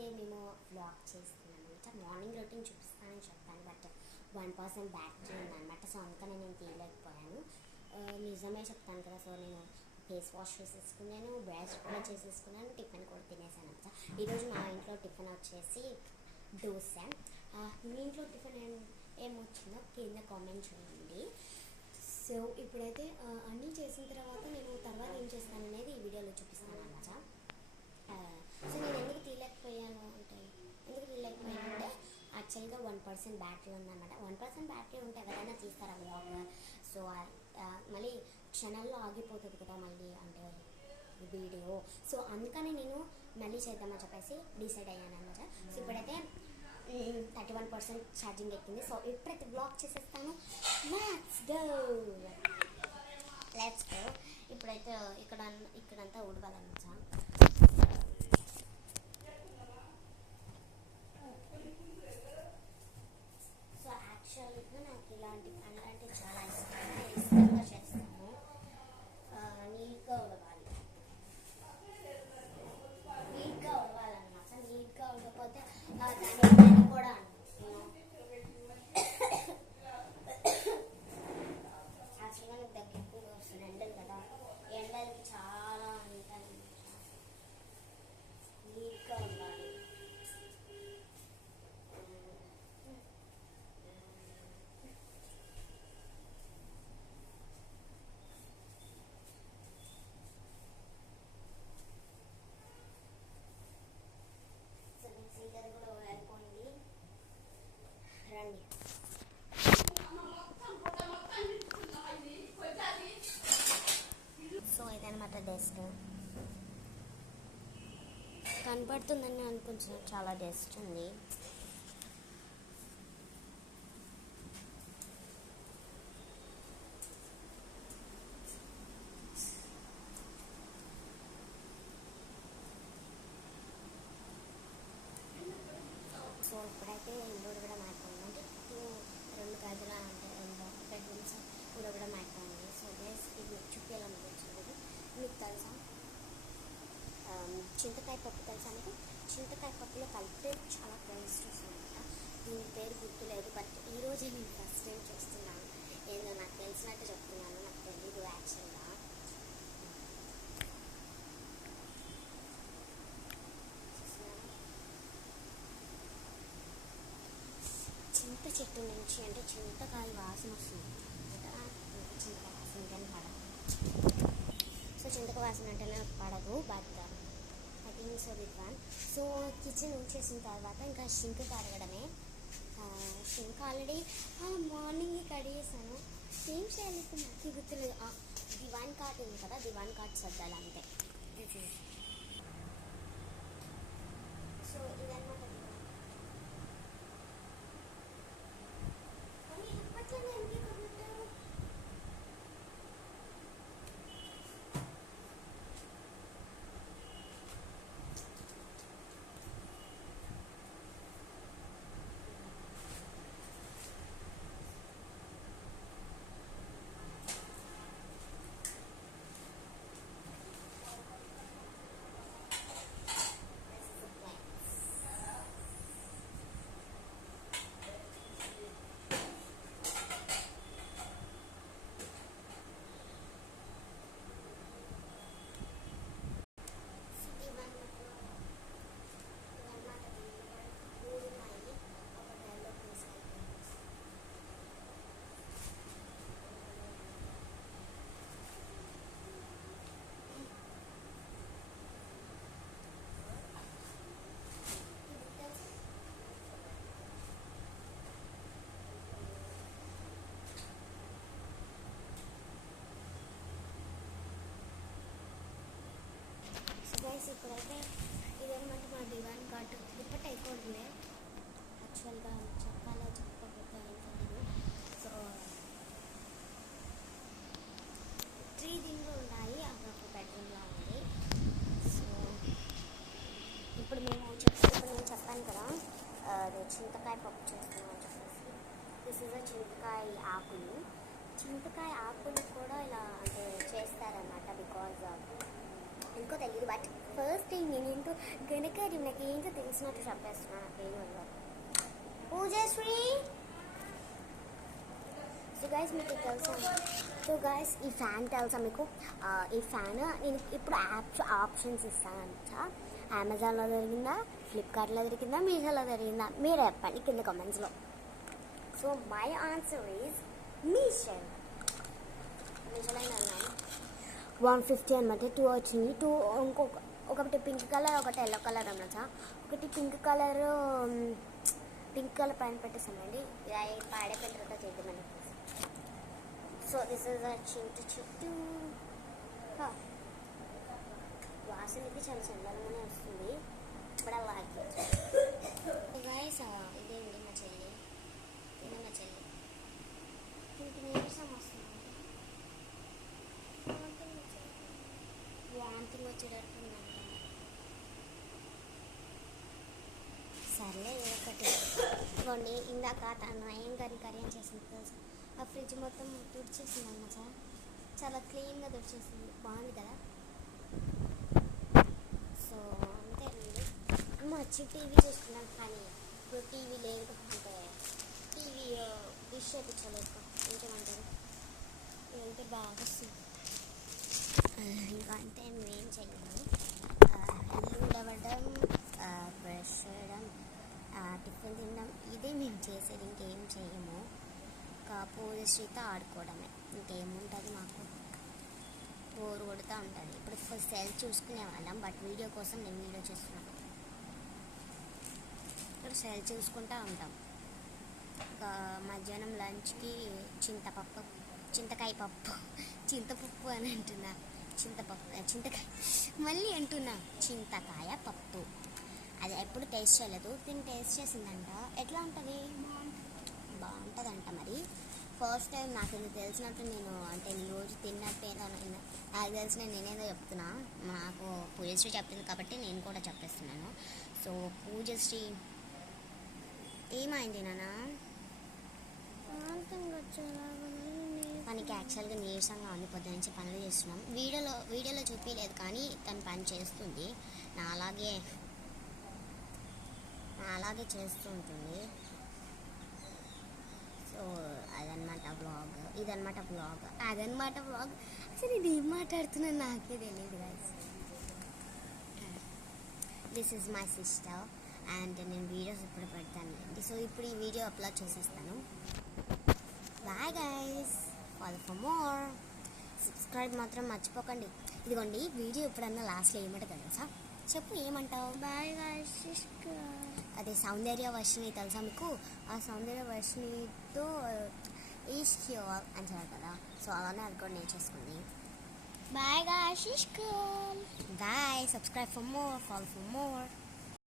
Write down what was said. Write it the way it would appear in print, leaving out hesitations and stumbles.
ఇప్పుడైతే మేము వ్లాగ్ చేస్తున్నాము అనమాట. మార్నింగ్ రొటీన్ చూపిస్తానని చెప్పాను, బట్ 1% బ్యాటరీ ఉందన్నమాట. సో అందుకని నేను తీయలేకపోయాను. నిజమే చెప్తాను కదా. సో నేను ఫేస్ వాష్ చేసేసుకున్నాను, బ్రష్ కూడా చేసేసుకున్నాను, టిఫిన్ కూడా తినేసాను అనమాట. ఈరోజు మా ఇంట్లో టిఫిన్ వచ్చేసి దోశ. మీ ఇంట్లో టిఫిన్ ఏమొచ్చిందో కింద కామెంట్ చేయండి. సో ఇప్పుడైతే అన్నీ చేసిన తర్వాత నేను తర్వాత ఏం చేస్తాను అనేది ఈ వీడియోలో చూపిస్తాను అనమాట. సో నేను ఎందుకు తీయలేకపోయాను అంటే యాక్చువల్గా 1% బ్యాటరీ ఉందన్నమాట. 1% బ్యాటరీ ఉంటే ఎవరైనా తీస్తారా వ్లాగ్? సో మళ్ళీ క్షణాల్లో ఆగిపోతుంది కదా మళ్ళీ అంటే వీడియో. సో అందుకని నేను మళ్ళీ చేద్దామని చెప్పేసి డిసైడ్ అయ్యాను అనమాట. సో ఇప్పుడైతే 31% ఛార్జింగ్ ఎక్కింది. సో ఇప్పుడైతే బ్లాక్ చేసేస్తాను. Let's go. ఇప్పుడైతే ఇక్కడంతా ఉడవాలన్నమాట. సో యాక్చువల్గా నాకు ఇలాంటి పనులు అంటే చాలా ఇష్టంగా చేస్తాను. నీట్గా ఉడవాలన్నమాట. నీట్గా ఉడకపోతే దాన్ని కూడా యాక్చువల్గా నాకు దగ్గర వస్తుంది ఎండలు కదా, ఎండలకి చాలా ఉంటాయి. నీట్గా ఉండాలి. సీజన్ కూడా అయిపోయింది. రండి. సో ఇదనమాట డెస్క్. కనపడుతుందని అనుకుంటున్నాను, చాలా డస్ట్ ఉంది. సో ఇప్పుడైతే ఇల్లు ఉడవడం అయిపోయింది. అంటే 2 గదులు అంటే 2 బెడ్రూమ్స్ ఉడవడం అయిపోయింది. సో గైస్ ఇది చూపించాలనిపించలేదు. మీకు తెలుసా చింతకాయ పప్పు తెలుసా మీకు? చింతకాయ పప్పులో కలిపితే చాలా టేస్ట్ వస్తుందన్నమాట. దీని పేరు గుర్తులేదు, బట్ ఈరోజే నేను ఫస్ట్ టైం చూస్తున్నాను. ఏదో నాకు తెలిసినట్టు చెప్తున్నాను, నాకు తెలీదు యాక్చువల్గా. చింత చెట్టు నుంచి అంటే చింతకాయ వాసన వస్తుంది కదా. చింతకాయ వాసన కానీ పడదు. సో చింతకాయ వాసన అంటేనే పడదు, but I think so with one. So kitchen ఉంచేసిన తర్వాత ఇంకా షింక్ కడగడమే. షింక్ ఆల్రెడీ మార్నింగ్ కడిగేసాను. ఏం చేయాలి ఇప్పుడు నాకు గుర్తులేదు. దివాన్ కాట్ ఉంది కదా, దివాన్ కాట్ సర్దాలి అంతే. సో ఇదన్నమాట. ఇప్పుడైతే ఇదేమంటే మా దివాన్ కాట్ దుప్పటి అయిపోతుంది. యాక్చువల్గా చెప్పకపోతే తెలియదు. సో 3 దీంట్లో ఉన్నాయి, అక్కడ ఒక బెడ్రూమ్లో ఉంది. సో ఇప్పుడు నేను చెప్పాను కదా అదే చింతకాయ పప్పు చేస్తున్నాను చెప్పేసి. దిస్ ఇస్ చింతకాయ ఆకులు. చింతకాయ ఆకులు కూడా ఇలా అంటే చేస్తారన్నమాట. బికాజ్ ఎందుకో తెలియదు. బట్ ఫస్ట్ టైం నేను ఏంటో ఘనకార్యం నాకు ఏంటో తెలిసినట్టు చెప్పేస్తున్నాను. నాకేం వల్ల పూజశ్రీ. సో గైస్ మీకు తెలుసా, సో గైస్ ఈ ఫ్యాన్ తెలుసా మీకు? ఈ ఫ్యాన్ నేను ఇప్పుడు ఆప్షన్స్ ఇస్తానంట. అమెజాన్లో దొరికిందా, ఫ్లిప్కార్ట్లో దొరికిందా, మీషోలో దొరికిందా? మీరు చెప్పండి కింద కామెంట్స్లో. So my answer is Meesho. మీషోలో ఉన్నాను. 150 అనమాట. 2 వచ్చింది. 2 ఒకటి పింక్ కలర్, ఒకటి ఎల్లో కలర్ అన్నమాట. ఒకటి పింక్ కలర్ పైన పెట్టేసానండి. పాడైపోయిన తర్వాత చేద్దామని. సో దిస్ ఇస్ అ చుట్టూ వాసనకి చాలా చండాలంగానే వస్తుంది. But I like it. Guys ఇదేంటి మా చెల్లి, మా చెల్లి ఇంటి నీరసం వస్తుంది. వాంతింగ్ వచ్చేటట్టుందంట. సర్లే ఒకటి ఇవ్వండి. ఇందాక తను ఏం కర్రీ అని చేసింది తెలుసు. ఆ ఫ్రిడ్జ్ మొత్తం తుడిచేసింది అన్నమాట. చాలా క్లీన్గా తుడిచేసింది. బాగుంది కదా. సో అంతేనండి. అమ్మ వచ్చి టీవీ చూసుకున్నాను. కానీ ఇప్పుడు టీవీ లేదు అంటే టీవీ డిష్ చేయించలేదు. కొంచెం అంటారు ఏంటి బాగా వస్తుంది. ఇంకా అంటే మేం చెయ్యము. ఇల్లు ఉడవడం, బ్రష్ చేయడం, టిఫిన్ తినడం, ఇదే మేము చేసేది. ఇంకేం చేయము. పూజశ్రీతో ఆడుకోవడమే, ఇంకేముంటుంది మాకు. బోర్ కొడుతూ ఉంటుంది. ఇప్పుడు సెల్ చూసుకునే వాళ్ళం, బట్ వీడియో కోసం నేను వీడియో చేస్తున్నాను. ఇప్పుడు సెల్ చూసుకుంటూ ఉంటాం. ఇంకా మధ్యాహ్నం లంచ్కి చింతకాయ పప్పు చింతపప్పు అని అంటున్నా. చింతకాయ మళ్ళీ అంటున్నా. చింతకాయ పప్పు. అది ఎప్పుడు టేస్ట్ చేయలేదు. దీన్ని టేస్ట్ చేసిందంట. ఎట్లా ఉంటుంది? బాగుంటుందంట. మరి ఫస్ట్ టైం నాకు ఇది తెలిసినట్టు నేను అంటే రోజు తిన్నట్టు ఏదో నాకు తెలిసిన నేనేదో చెప్తున్నా. నాకు పూజశ్రీ చెప్తుంది కాబట్టి నేను కూడా చెప్పేస్తున్నాను. సో పూజశ్రీ ఏమైంది నాన్న? తనకి యాక్చువల్గా నీరసంగా ఉంది. పొద్దు నుంచి పనులు చేస్తున్నాం. వీడియోలో చూపించలేదు కానీ తను పని చేస్తుంది. నా అలాగే చేస్తూ ఉంటుంది. సో ఇదన్నమాట బ్లాగ్. అసలు ఇది ఏం మాట్లాడుతున్నా నాకే తెలియదు guys. This is my sister and నేను వీడియోస్ ఇప్పుడు పెడతాను. సో ఇప్పుడు ఈ వీడియో అప్లోడ్ చేసేస్తాను. Bye guys. Follow for more. Subscribe మాత్రం మర్చిపోకండి. ఇదిగోండి వీడియో ఎప్పుడన్నా లాస్ట్లో ఏమంటావు తెలుసా? చెప్పు, ఏమంటావు? Bye guys. అదే సౌందర్య వర్షిణి తెలుసా మీకు? ఆ సౌందర్య వర్షిణితో ఈష్క్యూ అంటారు కదా. సో అలానే అది కూడా నేర్చేసుకుంది. Bye guys. Bye. Subscribe for more. Follow for more.